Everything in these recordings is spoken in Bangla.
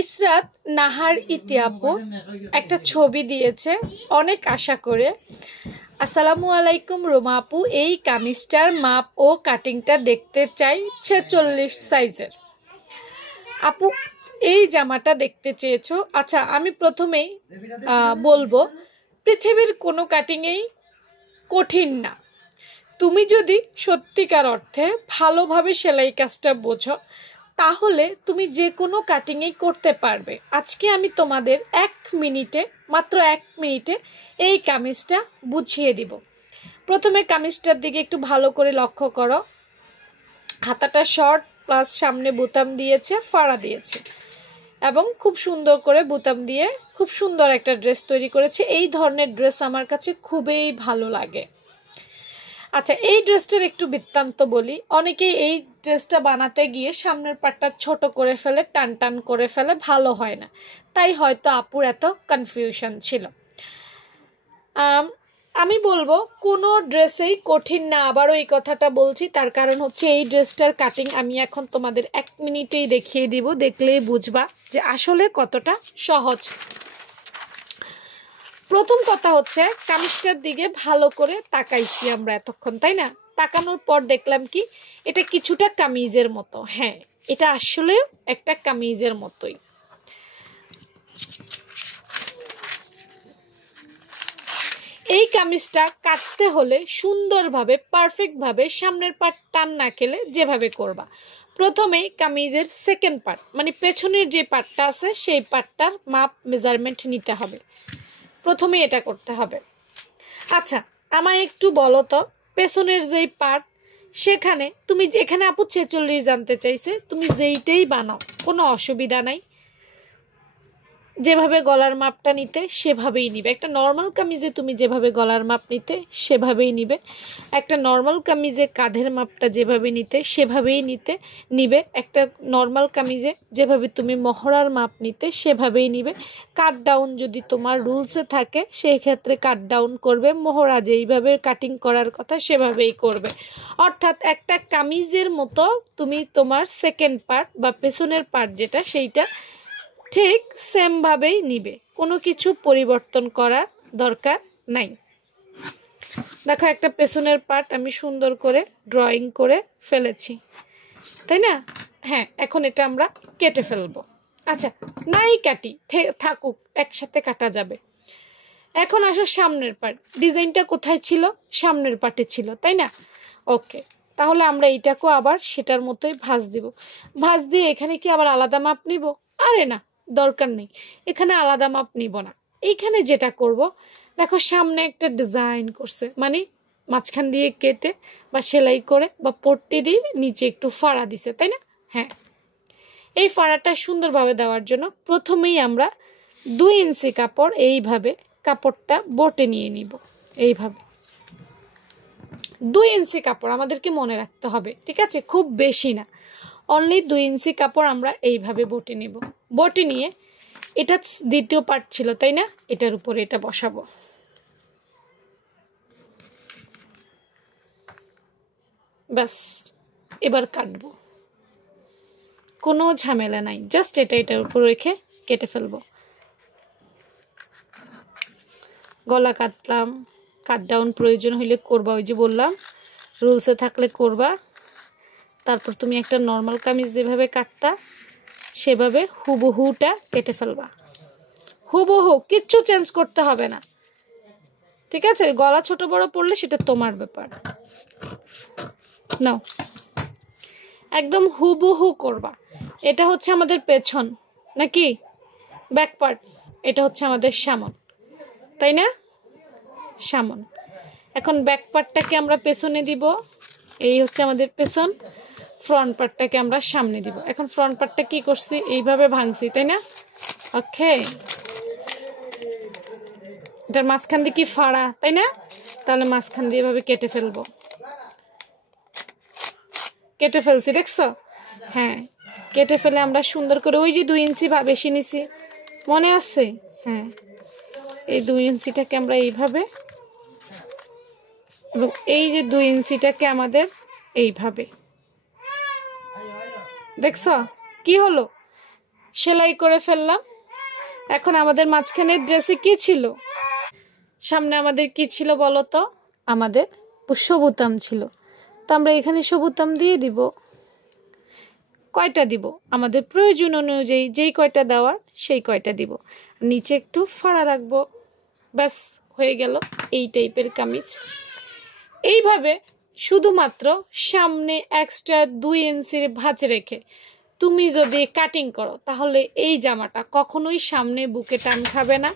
ইসরাত নাহার ইতিআপু একটা ছবি দিয়েছে অনেক আশা করে। আসসালামু আলাইকুম রোমা আপু, এই কামিজটার মাপ ও কাটিংটা দেখতে চাই 46 সাইজের। আপু এই জামাটা দেখতে চেয়েছো? আচ্ছা, আমি প্রথমেই বলবো পৃথিবীর কোনো কাটিংয়েই কঠিন না। তুমি যদি সত্যিকার অর্থে ভালোভাবে সেলাই কাজটা বোঝো তাহলে তুমি যে কোনো কাটিংই করতে পারবে। আজকে আমি তোমাদের মাত্র এক মিনিটে এই কামিজটা বুঝিয়ে দিব। প্রথমে কামিজটার দিকে একটু ভালো করে লক্ষ্য করো। হাতাটা শর্ট প্লাস সামনে বোতাম দিয়েছে, ফাড়া দিয়েছে এবং খুব সুন্দর করে বোতাম দিয়ে খুব সুন্দর একটা ড্রেস তৈরি করেছে। এই ধরনের ড্রেস আমার কাছে খুবই ভালো লাগে। আচ্ছা, এই ড্রেসটার একটু বৃত্তান্ত বলি। অনেকেই এই ড্রেসটা বানাতে গিয়ে সামনের পাটটা ছোট করে ফেলে, টান টান করে ফেলে, ভালো হয় না। তাই হয়তো আপুর এত কনফিউশন ছিল। আমি বলবো কোনো ড্রেসেই কঠিন না। আবারও এই কথাটা বলছি, তার কারণ হচ্ছে এই ড্রেসটার কাটিং আমি এখন তোমাদের 1 মিনিটেই দেখিয়ে দিব। দেখলেই বুঝবা যে আসলে কতটা সহজ। প্রথম কথা হচ্ছে কামিজটার দিকে ভালো করে তাকাইছি আমরা এতক্ষণ, তাই না? তাকানোর পর দেখলাম কি এটা কিছুটা কামিজের মতো। হ্যাঁ, এটা আসলে একটা কামিজের মতোই। এই কামিজটা কাটতে হলে সুন্দরভাবে পারফেক্টভাবে সামনের পার্ট টান না খেলে যেভাবে করবা, প্রথমেই কামিজের সেকেন্ড পার্ট মানে পেছনের যে পার্টটা আছে সেই পার্টটার মাপ মেজারমেন্ট নিতে হবে। প্রথমে এটা করতে হবে। আচ্ছা, আমায় একটু বলো তো পেছনের যেই পার্ট সেখানে তুমি এখানে আপু 46 জানতে চাইছে, তুমি যেইটাই বানাও কোনো অসুবিধা নাই। যেভাবে গলার মাপটা নিতে সেভাবেই নিবে। একটা নর্মাল কামিজে তুমি যেভাবে গলার মাপ নিতে সেভাবেই নিবে। একটা নর্মাল কামিজে কাঁধের মাপটা যেভাবে নিতে সেভাবেই নিবে। একটা নর্মাল কামিজে যেভাবে তুমি মহড়ার মাপ নিতে সেভাবেই নিবে। কাট ডাউন যদি তোমার রুলসে থাকে সেই ক্ষেত্রে কাট ডাউন করবে। মহড়া যেইভাবে কাটিং করার কথা সেভাবেই করবে। অর্থাৎ একটা কামিজের মতো তুমি তোমার সেকেন্ড পার্ট বা পেছনের পার্ট যেটা সেইটা ঠিক সেমভাবেই নিবে। কোনো কিছু পরিবর্তন করার দরকার নাই। দেখো, একটা পেছনের পার্ট আমি সুন্দর করে ড্রয়িং করে ফেলেছি, তাই না? হ্যাঁ, এখন এটা আমরা কেটে ফেলবো। আচ্ছা, নাই কাটি, থাকুক, একসাথে কাটা যাবে। এখন আসো সামনের পার্ট। ডিজাইনটা কোথায় ছিল? সামনের পার্টে ছিল, তাই না? ওকে, তাহলে আমরা এইটাকেও আবার সেটার মতোই ভাঁজ দিব। ভাঁজ দিয়ে এখানে কি আবার আলাদা মাপ নিব? আরে না, দরকার নেই, এখানে আলাদা মাপ নিব না। এইখানে যেটা করব, দেখো সামনে একটা ডিজাইন করছে মানে মাঝখান দিয়ে কেটে বা সেলাই করে বা পট্টি দিয়ে নিচে একটু ফাড়া দিছে, তাই না? হ্যাঁ, এই ফাড়াটা সুন্দরভাবে দেওয়ার জন্য প্রথমেই আমরা 2 ইঞ্চি কাপড় এইভাবে কাপড়টা বটে নিয়ে নিব। এইভাবে 2 ইঞ্চি কাপড় আমাদেরকে মনে রাখতে হবে, ঠিক আছে? খুব বেশি না, অনলি 2 ইঞ্চি কাপড় আমরা এইভাবে বটে নেব। বটে নিয়ে এটা দ্বিতীয় পার্ট ছিল, তাই না? এটার উপরে এটা বসাবো। ব্যাস, এবার কাটবো, কোনো ঝামেলা নাই। জাস্ট এটার উপর রেখে কেটে ফেলবো। গলা কাটলাম, কাট ডাউন প্রয়োজন হলে করবা, ওই যে বললাম রুলসে থাকলে করবা। তারপর তুমি একটা নর্মাল কামিজ যেভাবে কাটতা সেভাবে হুবহুটা কেটে ফেলবা। হুবহু, কিচ্ছু চেঞ্জ করতে হবে না, ঠিক আছে? গলা ছোট বড় পড়লে সেটা তোমার ব্যাপার। নাও, একদম হুবহু করবা। এটা হচ্ছে আমাদের পেছন নাকি ব্যাক পার্ট, এটা হচ্ছে আমাদের সামন, তাই না? সামন। এখন ব্যাক পার্টটাকে আমরা পেছনে দিব, এই হচ্ছে আমাদের পেছন। ফ্রন্ট পার্টটাকে আমরা সামনে দিব। এখন ফ্রন্ট পার্টটা কি করছি? এইভাবে ভাঙছি, তাই না? ওকে, এটার মাঝখান দিয়ে কি ফাড়া, তাই না? তাহলে মাঝখান দিয়ে এভাবে কেটে ফেলবো। কেটে ফেলছি, দেখছো? হ্যাঁ, কেটে ফেলে আমরা সুন্দর করে ওই যে 2 ইঞ্চি বা বেশি নিছি, মনে আছে? হ্যাঁ, এই 2 ইঞ্চিটাকে আমরা এইভাবে, এবং এই যে 2 ইঞ্চিটাকে আমাদের এইভাবে, দেখছো কি হলো? সেলাই করে ফেললাম। এখন আমাদের মাঝখানে ড্রেসে কি ছিল, সামনে আমাদের কি ছিল বলো তো, আমাদের সবুতাম ছিল। তো আমরা এখানে সবুতাম দিয়ে দিব। কয়টা দিব, আমাদের প্রয়োজন অনুযায়ী যেই কয়টা দেওয়ার সেই কয়টা দিব। নিচে একটু ফাড়া রাখবো, ব্যাস হয়ে গেল এই টাইপের কামিজ। এইভাবে শুধুমাত্র সামনে এক্সট্রা 2 ইঞ্চির ভাঁজ রেখে তুমি যদি কাটিং করো, তাহলে এই জামাটা কখনোই সামনে বুকে টান খাবে না,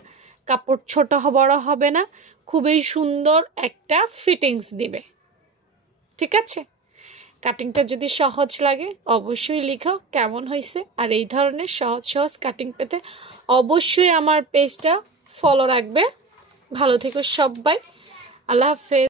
কাপড় ছোট বড় হবে না, খুবই সুন্দর একটা ফিটিংস দিবে। ঠিক আছে, কাটিংটা যদি সহজ লাগে অবশ্যই লিখো কেমন হয়েছে। আর এই ধরনের সহজ সহজ কাটিং পেতে অবশ্যই আমার পেজটা ফলো রাখবে। ভালো থেকো সবাই, আল্লাহ হাফেজ।